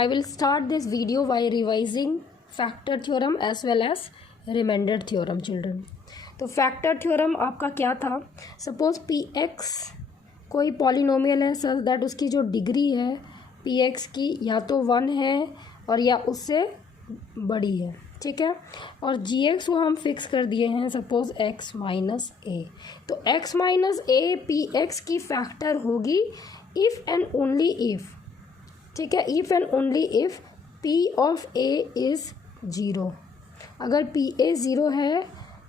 I will start this video by revising factor theorem as well as remainder theorem children. तो factor theorem आपका क्या था? Suppose P x कोई polynomial है such that उसकी जो डिग्री है पी एक्स की या तो 1 है और या उससे बड़ी है, ठीक है। और जी एक्स को हम फिक्स कर दिए हैं सपोज एक्स माइनस ए। तो x minus A P x की फैक्टर होगी इफ़ एंड ओनली इफ़, ठीक है, if and only if p of a is 0। अगर पी ए 0 है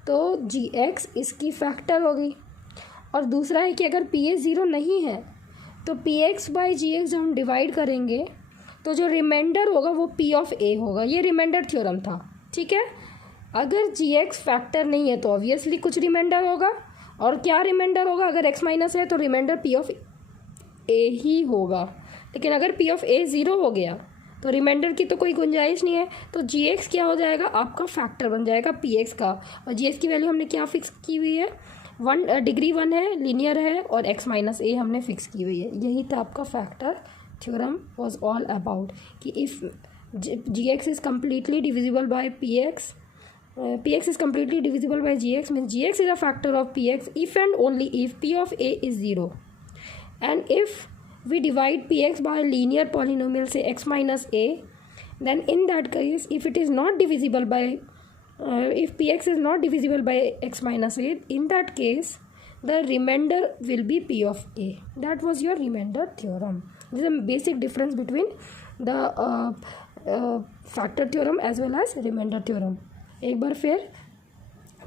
तो जी एक्स इसकी फैक्टर होगी। और दूसरा है कि अगर पी ए 0 नहीं है तो P X by G X जब हम डिवाइड करेंगे तो जो रिमाइंडर होगा वो पी ऑफ ए होगा। ये रिमाइंडर थ्योरम था, ठीक है। अगर जी एक्स फैक्टर नहीं है तो ऑब्वियसली कुछ रिमाइंडर होगा। और क्या रिमाइंडर होगा? अगर एक्स माइनस है तो रिमाइंडर पी ऑफ ए ही होगा। लेकिन अगर पी ऑफ ए 0 हो गया तो रिमाइंडर की तो कोई गुंजाइश नहीं है। तो जी एक्स क्या हो जाएगा? आपका फैक्टर बन जाएगा पी एक्स का। और जी एक्स की वैल्यू हमने क्या फिक्स की हुई है? 1 डिग्री 1 है, लीनियर है, और एक्स माइनस ए हमने फिक्स की हुई है। यही था आपका factor theorem was all about कि if g x is completely divisible by p x, p x is completely divisible by g x, mean g x is a factor of p x if and only if p of a is 0 and if we divide px by a linear polynomial say x minus a, then in that case if it is not divisible by if px is not divisible by x minus a, in that case the remainder will be p of a. That was your remainder theorem. This is a basic difference between the factor theorem as well as remainder theorem. एक बार फिर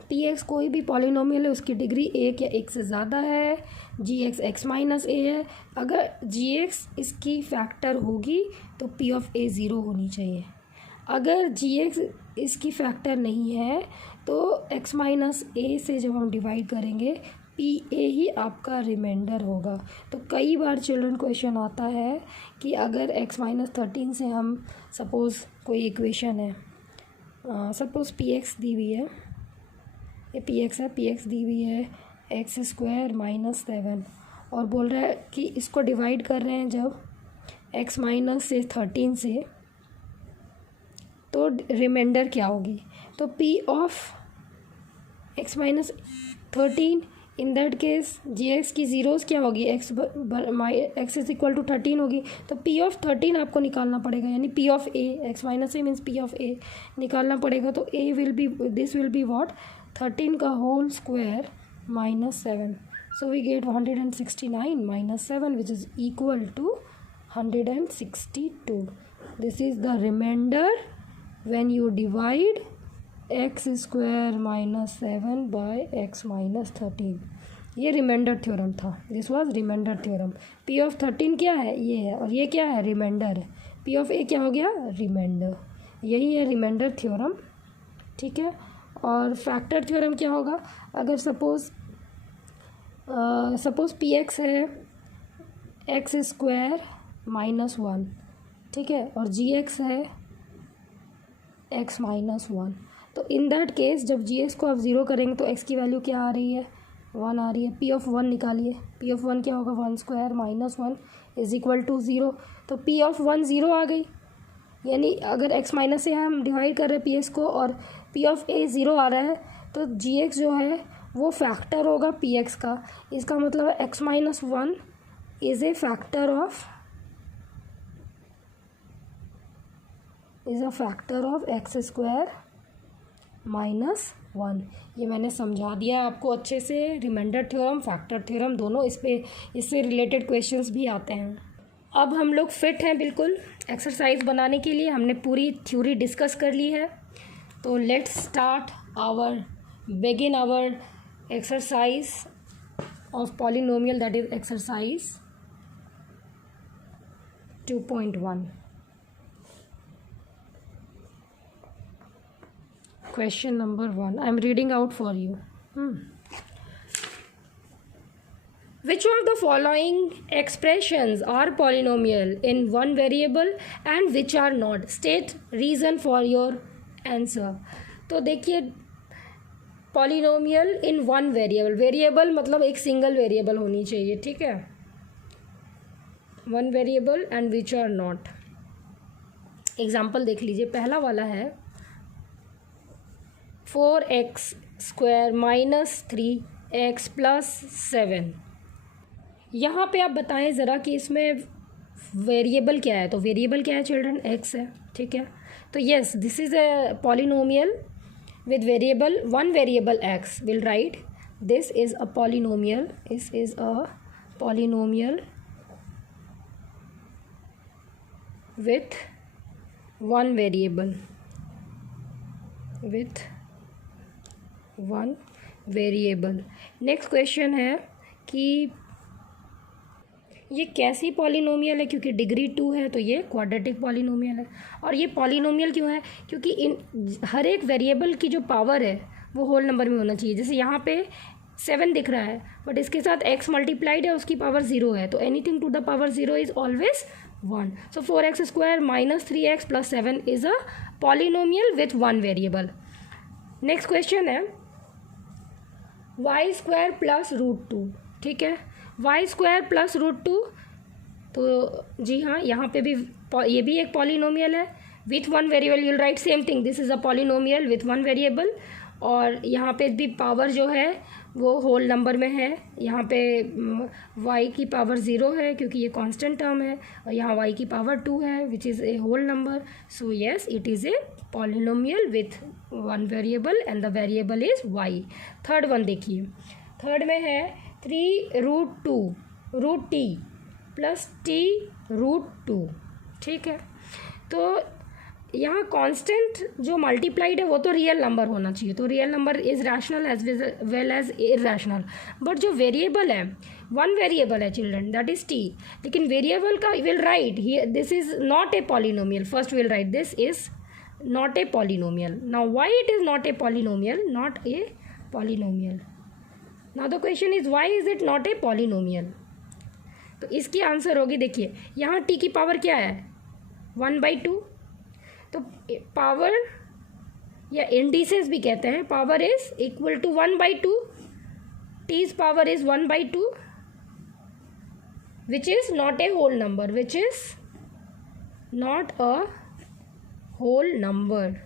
P x कोई भी polynomial है उसकी degree 1 या 1 से ज़्यादा है, जी एक्स एक्स माइनस ए है। अगर जी एक्स इसकी फैक्टर होगी तो पी ऑफ ए 0 होनी चाहिए। अगर जी एक्स इसकी फैक्टर नहीं है तो एक्स माइनस ए से जब हम डिवाइड करेंगे पी ए ही आपका रिमाइंडर होगा। तो कई बार चिल्ड्रन क्वेश्चन आता है कि अगर एक्स माइनस 13 से हम सपोज़ कोई इक्वेशन है, सपोज़ पी एक्स दी हुई है, ये पी एक्स है, पी एक्स दी हुई है एक्स स्क्वायर माइनस 7 और बोल रहा है कि इसको डिवाइड कर रहे हैं जब एक्स माइनस से 13 से, तो रिमाइंडर क्या होगी? तो P of X minus 13 in that case G X की ज़ीरोज़ क्या होगी? एक्स इज इक्वल टू 13 होगी। तो पी ऑफ 13 आपको निकालना पड़ेगा, यानी p of a, x minus a means p of a निकालना पड़ेगा। तो a will be, this will be what? 13 का whole square minus 7। So we get 169 minus 7 which is equal to 162. This is the remainder when you divide x square minus 7 by x minus 13। ये remainder theorem था, this was remainder theorem. P of 13 क्या है? ये है, और ये क्या है? रिमाइंडर है। पी ऑफ ए क्या हो गया? रिमाइंडर। यही है रिमाइंडर थ्योरम, ठीक है। और फैक्टर थ्योरम क्या होगा? अगर सपोज़ पी एक्स है एक्स स्क्वायर माइनस 1, ठीक है, और जी एक्स है एक्स माइनस 1, तो इन दैट केस जब जी एक्स को आप 0 करेंगे तो एक्स की वैल्यू क्या आ रही है? 1 आ रही है। पी ऑफ 1 निकालिए, पी ऑफ 1 क्या होगा? 1 square minus 1 is equal to 0। तो पी ऑफ 1 0 आ गई, यानी अगर एक्स माइनस से हम डिवाइड कर रहे हैं पी एक्स को और पी ऑफ ए 0 आ रहा है तो जी एक्स जो है वो फैक्टर होगा पी एक्स का। इसका मतलब है x minus 1 is a factor of x square minus 1। ये मैंने समझा दिया आपको अच्छे से। रिमाइंडर थ्योरम, फैक्टर थ्योरम दोनों इससे रिलेटेड क्वेश्चंस भी आते हैं। अब हम लोग फिट हैं बिल्कुल एक्सरसाइज बनाने के लिए। हमने पूरी थ्योरी डिस्कस कर ली है, तो let's start begin our exercise of polynomial, that is exercise 2.1. Question number 1. I am reading out for you. Which of the following expressions are polynomial in one variable and which are not? State reason for your answer. तो देखिए, polynomial in one variable, variable मतलब एक single variable होनी चाहिए, ठीक है, one variable and which are not. Example देख लीजिए, पहला वाला है 4x² माइनस 3x प्लस 7। यहाँ पे आप बताएं ज़रा कि इसमें वेरिएबल क्या है। तो वेरिएबल क्या है चिल्ड्रन? x है, ठीक है। तो yes, this is a polynomial with variable, one variable x, will write this is a polynomial, this is a polynomial with one variable, with one variable। Next question है कि ये कैसी पॉलिनोमियल है, क्योंकि डिग्री 2 है तो ये क्वाड्रेटिक पॉलिनोमियल है। और ये पॉलिनोमियल क्यों है? क्योंकि इन हर एक वेरिएबल की जो पावर है वो होल नंबर में होना चाहिए। जैसे यहाँ पे 7 दिख रहा है बट इसके साथ x मल्टीप्लाइड है, उसकी पावर 0 है, तो anything to the power 0 is always 1। So 4x² minus 3x plus 7 is a polynomial with one variable. Next question है y² प्लस √2, ठीक है। y² प्लस √2, तो जी हाँ, यहाँ पे भी ये भी एक पॉलिनोमियल है with one variable. You'll right same thing, this is a polynomial with one variable. और यहाँ पे भी पावर जो है वो होल नंबर में है। यहाँ पे y की पावर 0 है क्योंकि ये कांस्टेंट टर्म है, और यहाँ y की पावर 2 है which is a whole number. So yes, it is a polynomial with one variable and the variable is y। Third one देखिए, थर्ड में है 3√2√t प्लस t√2, ठीक है। तो यहाँ कांस्टेंट जो मल्टीप्लाइड है वो तो रियल नंबर होना चाहिए, तो real number is rational as well as irrational. But जो वेरिएबल है, वन वेरिएबल है चिल्ड्रन, दैट इज़ t, लेकिन वेरिएबल का will write here this is not a polynomial. First will write this is not a polynomial. Now why it is not a polynomial? Not a polynomial. Now the question is why is it not a polynomial? तो इसकी answer होगी, देखिए यहाँ t की power क्या है? 1/2। तो power या इंडिसेस भी कहते हैं, power is equal to 1/2। t's power is 1/2 which is not a whole number, which is not a whole number,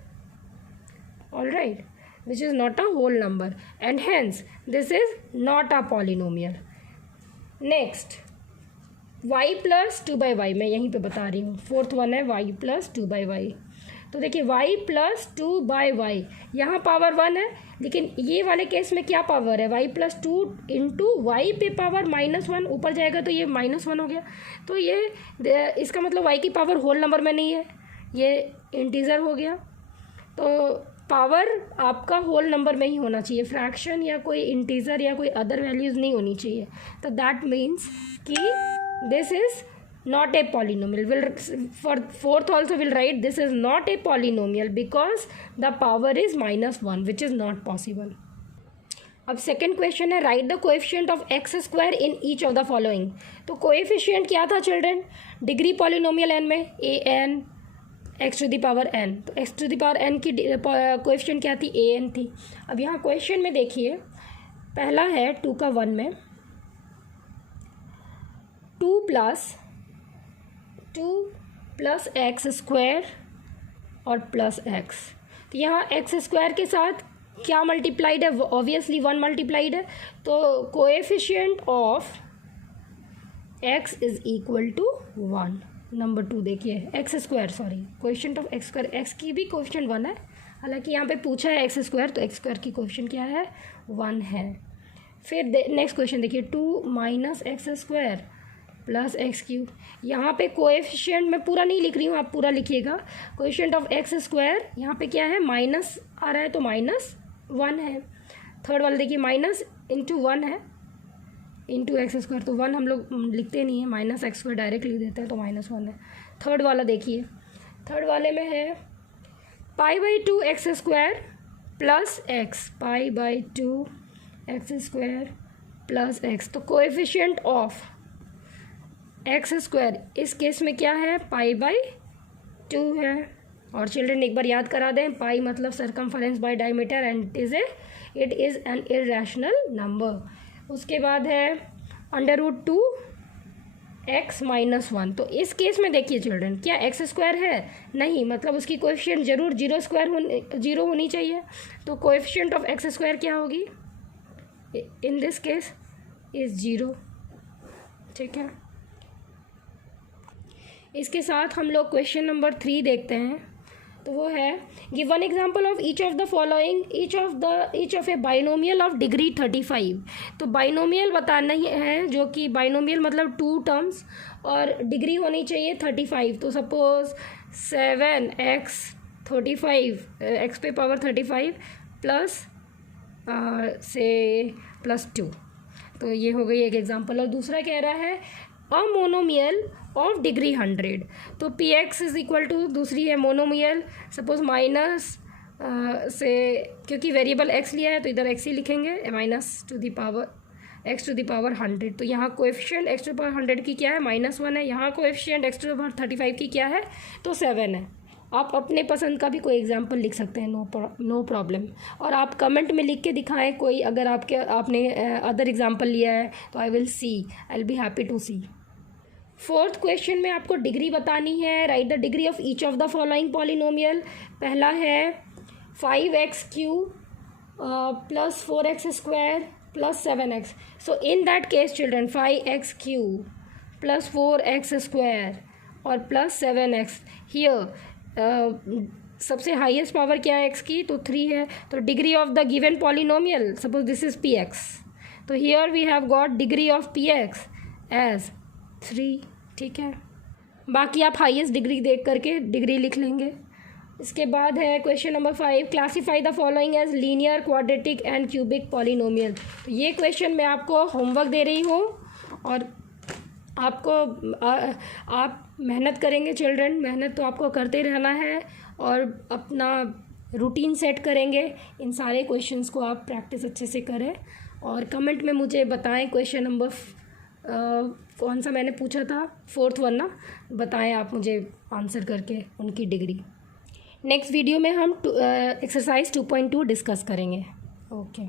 all right, which is not a whole number, and hence this is not a polynomial. Next, y plus 2/y, मैं यहीं पे बता रही हूँ। Fourth one है y plus 2/y। तो देखिए y plus 2/y, यहाँ पावर 1 है, लेकिन ये वाले केस में क्या पावर है? y plus 2 इंटू वाई पे पावर -1 ऊपर जाएगा तो ये -1 हो गया। तो ये इसका मतलब y की पावर होल नंबर में नहीं है, ये इंटीजर हो गया। तो पावर आपका होल नंबर में ही होना चाहिए, फ्रैक्शन या कोई इंटीजर या कोई अदर वैल्यूज़ नहीं होनी चाहिए। तो दैट मीन्स कि this is not a polynomial. Will for fourth also will write this is not a polynomial because the power is -1 which is not possible. अब सेकेंड क्वेश्चन है write the coefficient of x² in each of the following. तो coefficient क्या था children? Degree polynomial n में an x⁴n, तो x⁴n की coefficient क्या थी? an थी। अब यहाँ क्वेश्चन में देखिए, पहला है 2 का 1 में 2 प्लस x² और प्लस x। तो यहाँ x² के साथ क्या मल्टीप्लाइड है? ऑब्वियसली 1 मल्टीप्लाइड है, तो coefficient of x is equal to 1। Number 2 देखिए x², sorry coefficient of x², x की भी कोएफिशिएंट 1 है, हालांकि यहाँ पे पूछा है x², तो x² की कोएफिशिएंट क्या है? 1 है। फिर नेक्स्ट क्वेश्चन देखिए 2 माइनस x² प्लस x³। यहाँ पे कोएफिशिएंट मैं पूरा नहीं लिख रही हूँ, आप पूरा लिखिएगा। कोएफिशिएंट ऑफ x² यहाँ पे क्या है? माइनस आ रहा है तो -1 है। थर्ड वाला देखिए माइनस इंटू 1 है इंटू x², तो 1 हम लोग लिखते नहीं हैं, -x² डायरेक्ट लिख देते हैं, तो -1 है। थर्ड वाला देखिए, थर्ड वाले में है π/2 x² plus x, π/2 x² plus x। तो कोएफिशिएंट ऑफ x² इस केस में क्या है? π/2 है। और चिल्ड्रन एक बार याद करा दें, पाई मतलब circumference bye diameter and it is an irrational number. उसके बाद है √2 x माइनस वन। तो इस केस में देखिए चिल्ड्रन, क्या एक्स स्क्वायर है? नहीं, मतलब उसकी कोएफिशिएंट जरूर जीरो होनी चाहिए। तो कोएफिशिएंट ऑफ एक्स स्क्वायर क्या होगी in this case? Is zero. ठीक है, इसके साथ हम लोग क्वेश्चन नंबर 3 देखते हैं। तो वो है, give one example of each of the following, each of A binomial of degree 35। तो बाइनोमियल बताना ही है, जो कि बाइनोमियल मतलब 2 टर्म्स और डिग्री होनी चाहिए 35। तो सपोज 7x 35 x पे पावर 35 प्लस से +2। तो ये हो गई एक एग्जांपल। और दूसरा कह रहा है अ मोनोमियल ऑफ डिग्री 100। तो P X is equal to, दूसरी है मोनोमियल, सपोज माइनस से, क्योंकि वेरिएबल x लिया है तो इधर x ही लिखेंगे, minus to the power x to the power 100। तो यहाँ coefficient x to the power 100 की क्या है? -1 है। यहाँ coefficient x to the power 35 की क्या है? तो 7 है। आप अपने पसंद का भी कोई एग्जाम्पल लिख सकते हैं, नो प्रॉब्लम। और आप कमेंट में लिख के दिखाएं कोई, अगर आपने अदर एग्जाम्पल लिया है तो I will be happy to see. Fourth question में आपको डिग्री बतानी है। Write the degree of each of the following polynomial. पहला है 5x³ plus 4x² plus 7x। So in that case children, 5x³ plus 4x² और plus 7x। Here सबसे highest power क्या है x की? तो 3 है। तो degree of the given polynomial, suppose this is px, तो here we have got degree of px as 3। ठीक है, बाकी आप हाईएस्ट डिग्री देख करके डिग्री लिख लेंगे। इसके बाद है question number 5, classify the following as linear, quadratic and cubic polynomial. तो ये क्वेश्चन मैं आपको होमवर्क दे रही हूँ और आपको आप मेहनत करेंगे चिल्ड्रन, मेहनत तो आपको करते रहना है और अपना रूटीन सेट करेंगे। इन सारे क्वेश्चंस को आप प्रैक्टिस अच्छे से करें और कमेंट में मुझे बताएं क्वेश्चन नंबर कौन सा मैंने पूछा था, 4th वन ना, बताएं आप मुझे आंसर करके उनकी डिग्री। नेक्स्ट वीडियो में हम एक्सरसाइज 2.2 डिस्कस करेंगे। ओके।